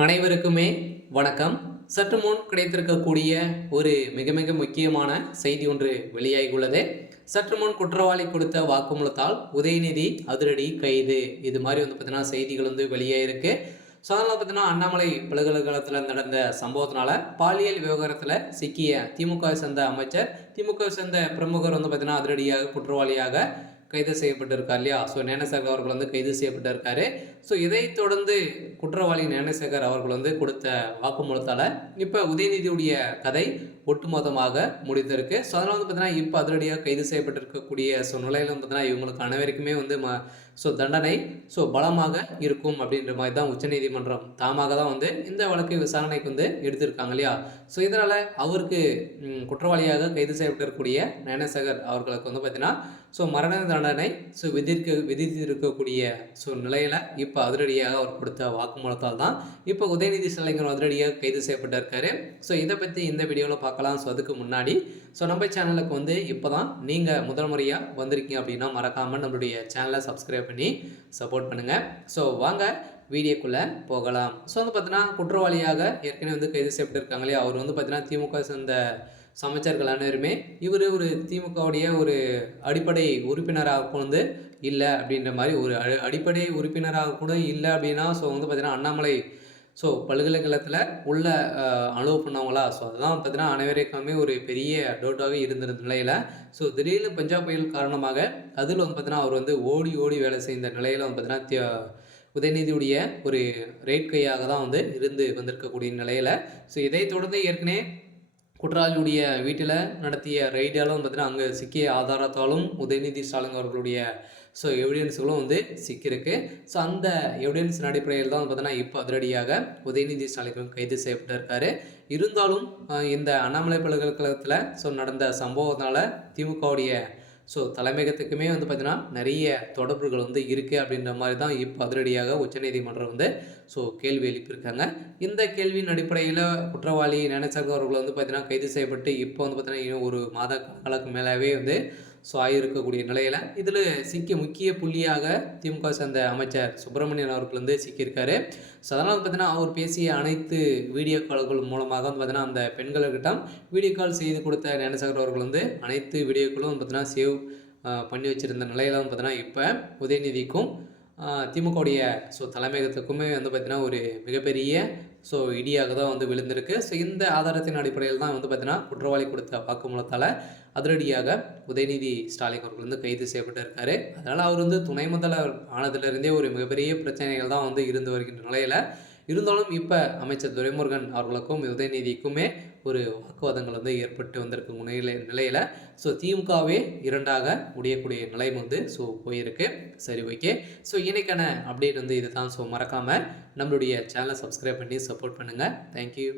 அனைவருக்குமே வணக்கம். சற்று முன் கிடைத்திருக்கக்கூடிய ஒரு மிக மிக முக்கியமான செய்தி ஒன்று வெளியாகியுள்ளது. சற்று முன் குற்றவாளி கொடுத்த வாக்குமூலத்தால் உதயநிதி அதிரடி கைது. இது மாதிரி பார்த்தீங்கன்னா செய்திகள் வெளியாயிருக்கு. ஸோ அதனால் பார்த்தீங்கன்னா அண்ணாமலை பல்கலைக்கழகத்தில் நடந்த சம்பவத்தினால பாலியல் விவகாரத்தில் சிக்கிய திமுகவை சேர்ந்த அமைச்சர், திமுகவை சேர்ந்த பிரமுகர் பார்த்தீங்கன்னா அதிரடியாக குற்றவாளியாக கைது செய்யப்பட்டிருக்கார் இல்லையா? ஸோ ஞானசேகர் அவர்கள் கைது செய்யப்பட்டிருக்காரு. ஸோ இதைத் தொடர்ந்து குற்றவாளி ஞானசேகர் அவர்கள் கொடுத்த வாக்குமூலத்தால் இப்போ உதயநிதியுடைய கதை ஒட்டுமொத்தமாக முடிந்திருக்கு. ஸோ அதனால் பார்த்தீங்கன்னா இப்போ அதிரடியாக கைது செய்யப்பட்டிருக்கக்கூடிய நிலையில் பார்த்தீங்கன்னா இவங்களுக்கு அனைவருக்குமே தண்டனை பலமாக இருக்கும் அப்படின்ற மாதிரி தான் உச்சநீதிமன்றம் தாமாக தான் இந்த வழக்கை விசாரணைக்கு எடுத்திருக்காங்க இல்லையா? ஸோ இதனால் அவருக்கு குற்றவாளியாக கைது செய்யப்பட்டிருக்கக்கூடிய ஞானசேகர் அவர்களுக்கு பார்த்தீங்கன்னா மரண தண்டனை விதித்திருக்கக்கூடிய நிலையில் இப்போ அதிரடியாக அவர் கொடுத்த வாக்குமூலத்தால் தான் இப்போ உதயநிதி ஸ்டாலின் அதிரடியாக கைது செய்யப்பட்டிருக்காரு. ஸோ இதை பற்றி இந்த வீடியோவில் பார்க்கலாம். ஸோ அதுக்கு முன்னாடி நம்ம சேனலுக்கு இப்போ தான் நீங்கள் முதல் முறையாக வந்திருக்கீங்க அப்படின்னா மறக்காமல் நம்மளுடைய சேனலை சப்ஸ்கிரைப் பண்ணி சப்போர்ட் பண்ணுங்கள். ஸோ வாங்க வீடியோக்குள்ளே போகலாம். ஸோ பார்த்தீங்கன்னா குற்றவாளியாக ஏற்கனவே கைது செய்யப்பட்டிருக்காங்க இல்லையா? அவர் பார்த்தீங்கன்னா திமுக சேர்ந்த அமைச்சர்கள் அனைவருமே இவர் ஒரு திமுகவுடைய ஒரு அடிப்படை உறுப்பினராக இல்லை அப்படின்ற மாதிரி ஒரு அடிப்படை உறுப்பினராக கூட இல்லை அப்படின்னா பார்த்தீங்கன்னா அண்ணாமலை பல்கலைக்கழகத்தில் உள்ள அலோவ் பண்ணவங்களா? அதுதான் பார்த்தீங்கன்னா அனைவருக்குமே ஒரு பெரிய டவுட்டாகவே இருந்திருந்த நிலையில் திடீர்னு பஞ்சாப் புயல் காரணமாக அதில் பார்த்தீங்கன்னா அவர் ஓடி ஓடி வேலை செய்த நிலையில் பார்த்தீங்கன்னா உதயநிதியுடைய ஒரு ரேட் கையாக தான் இருந்து வந்திருக்கக்கூடிய நிலையில் இதை தொடர்ந்து ஏற்கனவே குற்றவாளியுடைய வீட்டில் நடத்திய ரெய்டாலும் பார்த்தீங்கன்னா அங்கே சிக்கிய ஆதாரத்தாலும் உதயநிதி ஸ்டாலின் அவர்களுடைய எவிடன்ஸுகளும் சிக்கியிருக்கு. அந்த எவிடன்ஸ் அடிப்படையில் தான் பார்த்தீங்கன்னா இப்போ அதிரடியாக உதயநிதி ஸ்டாலின் கைது செய்யப்பட்டிருக்காரு. இருந்தாலும் இந்த அண்ணாமலை பல்கலைக்கழகத்தில் நடந்த சம்பவத்தினால திமுகவுடைய தலைமையகத்துக்குமே பார்த்தீங்கன்னா நிறைய தொடர்புகள் இருக்குது அப்படின்ற மாதிரி தான் இப்போ அதிரடியாக உச்சநீதிமன்றம் கேள்வி எழுப்பியிருக்காங்க. இந்த கேள்வியின் அடிப்படையில் குற்றவாளி ஞானசேகர் அவர்கள் பார்த்தீங்கன்னா கைது செய்யப்பட்டு இப்போ பார்த்தீங்கன்னா இன்னும் ஒரு மாத காலத்துக்கு மேலாவே ஆகியிருக்கக்கூடிய நிலையில் இதில் சிக்கிய முக்கிய புள்ளியாக திமுக சேர்ந்த அமைச்சர் சுப்பிரமணியன் அவர்கள் சிக்கியிருக்காரு. அதனால் பார்த்தீங்கன்னா அவர் பேசிய அனைத்து வீடியோ கால்கள் மூலமாக பார்த்தீங்கன்னா அந்த பெண்களுக்கிட்ட வீடியோ கால் செய்து கொடுத்த ஞானசேகர் அவர்கள் அனைத்து வீடியோக்களும் பார்த்தீங்கன்னா சேவ் பண்ணி வச்சுருந்த நிலையில் பார்த்தீங்கன்னா இப்போ உதயநிதிக்கும் திமுகவுடைய தலைமையகத்துக்குமே பார்த்தீங்கன்னா ஒரு மிகப்பெரிய இடியாக தான் விழுந்திருக்கு. இந்த ஆதாரத்தின் அடிப்படையில் தான் பார்த்தீங்கன்னா குற்றவாளி கொடுத்த வாக்குமூலத்தால் அதிரடியாக உதயநிதி ஸ்டாலின் அவர்கள் கைது செய்யப்பட்டிருக்காரு. அதனால் அவர் துணை முதல்வர் ஆனதிலிருந்தே ஒரு மிகப்பெரிய பிரச்சனைகள் தான் இருந்து வருகின்ற நிலையில் இருந்தாலும் இப்போ அமைச்சர் துரைமுருகன் அவர்களுக்கும் உதயநிதிக்குமே ஒரு வாக்குவாதங்கள் ஏற்பட்டு வந்திருக்கும் நிலையில் திமுகவே இரண்டாக முடியக்கூடிய நிலைமை போயிருக்கு. சரி, ஓகே. இன்னைக்கான அப்டேட் இது தான். மறக்காமல் நம்மளுடைய சேனலை சப்ஸ்கிரைப் பண்ணி சப்போர்ட் பண்ணுங்கள். தேங்க்யூ.